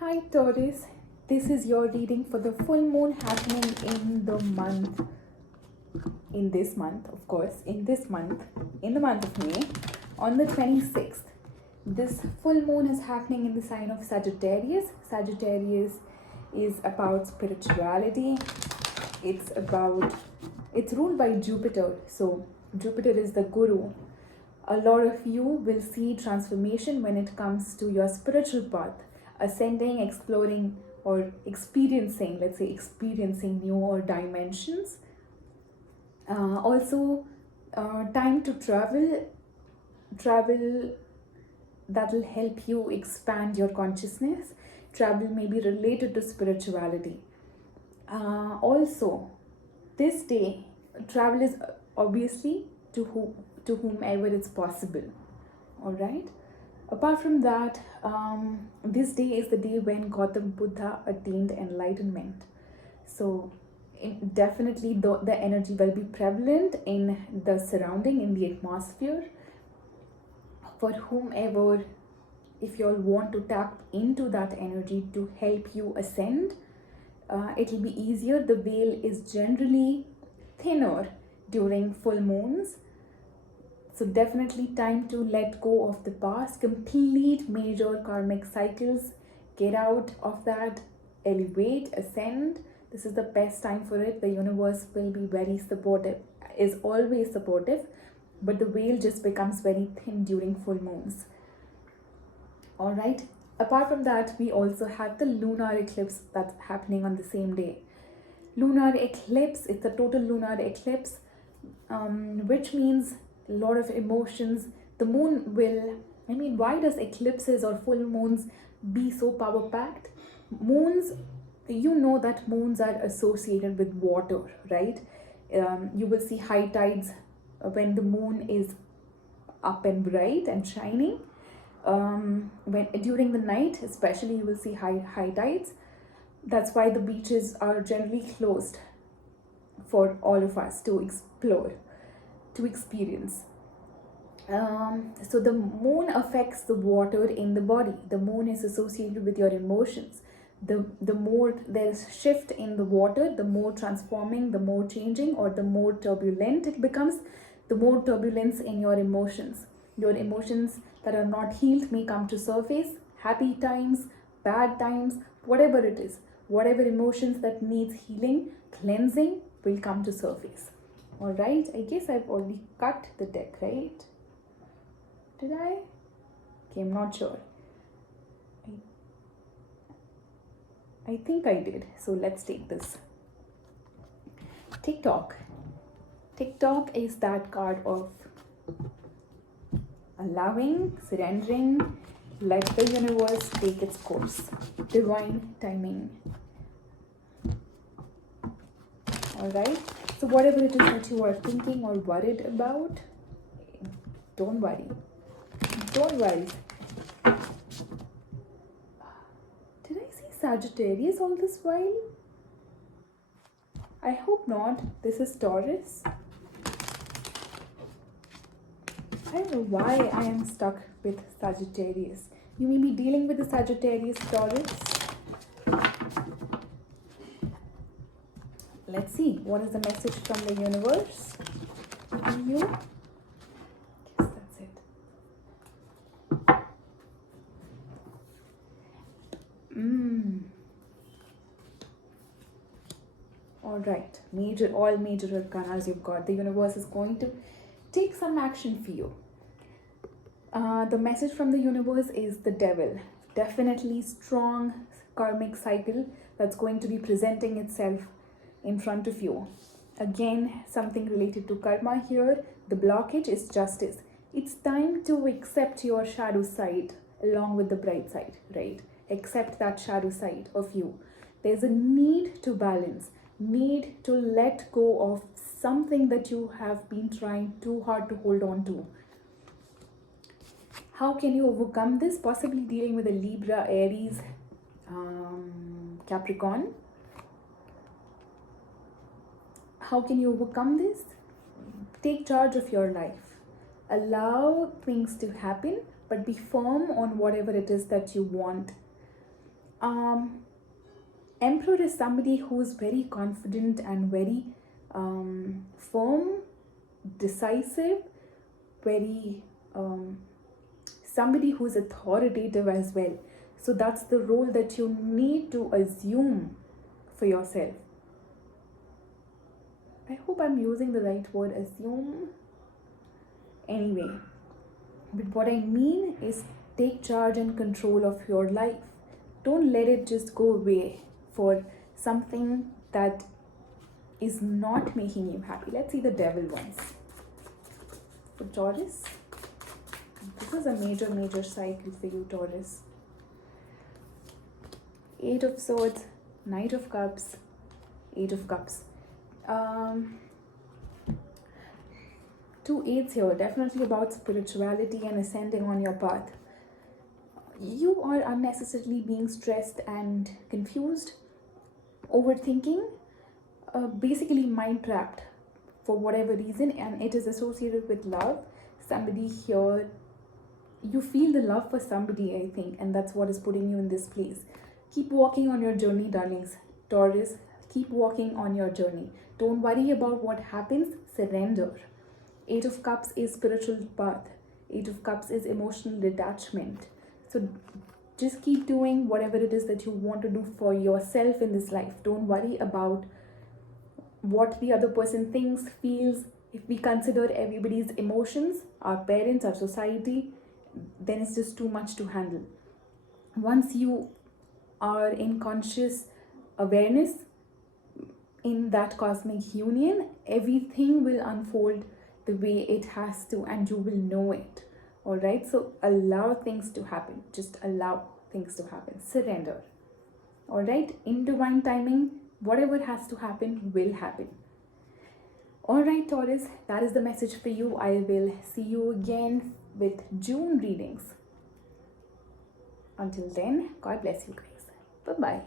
Hi Taurus, this is your reading for the full moon happening in this month, of course, in the month of May, on the 26th. This full moon is happening in the sign of Sagittarius. Sagittarius is about spirituality. It's ruled by Jupiter. So Jupiter is the guru. A lot of you will see transformation when it comes to your spiritual path, ascending, exploring, or experiencing, let's say, experiencing newer dimensions. Also, time to travel that will help you expand your consciousness. Travel may be related to spirituality. Also, this day, travel is obviously to whomever it's possible. All right. Apart from that, this day is the day when Gautam Buddha attained enlightenment. So definitely the energy will be prevalent in the surrounding, in the atmosphere. For whomever, if you all want to tap into that energy to help you ascend, it'll be easier. The veil is generally thinner during full moons. So definitely time to let go of the past, complete major karmic cycles, get out of that, elevate, ascend. This is the best time for it. The universe will be very supportive, is always supportive, but the veil just becomes very thin during full moons. All right. Apart from that, we also have the lunar eclipse that's happening on the same day. Lunar eclipse, it's a total lunar eclipse, which means a lot of emotions. The moon will, why does eclipses or full moons be so power packed? Moons, you know that moons are associated with water, right? You will see high tides when the moon is up and bright and shining. When during the night, especially, you will see high tides. That's why the beaches are generally closed for all of us to explore, to experience. So the moon affects the water in the body. The moon is associated with your emotions. The more there's shift in the water, the more transforming, the more changing, or the more turbulent it becomes, the more turbulence in your emotions. Your emotions that are not healed may come to surface. Happy times, bad times, whatever it is, whatever emotions that needs healing, cleansing will come to surface. All right, I guess I've already cut the deck, right? Did I? Okay, I'm not sure. I think I did. So let's take this. TikTok. TikTok is that card of allowing, surrendering, let the universe take its course. Divine timing. All right. So whatever it is that you are thinking or worried about, don't worry. Don't worry. Did I see Sagittarius all this while? I hope not. This is Taurus. I don't know why I am stuck with Sagittarius. You may be dealing with the Sagittarius Taurus. Let's see. What is the message from the universe to you? Yes, that's it. All right. All major arcanas you've got. The universe is going to take some action for you. The message from the universe is the devil. Definitely strong karmic cycle that's going to be presenting itself in front of you. Again, something related to karma here. The blockage is justice. It's time to accept your shadow side along with the bright side, right? Accept that shadow side of you. There's a need to balance, need to let go of something that you have been trying too hard to hold on to. How can you overcome this? Possibly dealing with a Libra, Aries, Capricorn. How can you overcome this? Take charge of your life. Allow things to happen, but be firm on whatever it is that you want. Emperor is somebody who's very confident and very firm, decisive, very somebody who's authoritative as well. So that's the role that you need to assume for yourself. I hope I'm using the right word, assume. Anyway, but what I mean is take charge and control of your life. Don't let it just go away for something that is not making you happy. Let's see the devil ones. For Taurus, this is a major cycle for you, Taurus. 8 of Swords, Knight of Cups, 8 of Cups. 2 8s here, definitely about spirituality and ascending on your path. You are unnecessarily being stressed and confused, overthinking, basically mind trapped for whatever reason, and it is associated with love. Somebody here, you feel the love for somebody, I think, and that's what is putting you in this place. Keep walking on your journey, darlings. Taurus, keep walking on your journey. Don't worry about what happens, surrender. 8 of Cups is spiritual path. 8 of Cups is emotional detachment. So just keep doing whatever it is that you want to do for yourself in this life. Don't worry about what the other person thinks, feels. If we consider everybody's emotions, our parents, our society, then it's just too much to handle. Once you are in conscious awareness in that cosmic union, everything will unfold the way it has to, and you will know it. All right, so allow things to happen. Just allow things to happen. Surrender. All right, in divine timing, whatever has to happen will happen. All right, Taurus, that is the message for you. I will see you again with June readings. Until then, God bless you guys. Bye-bye.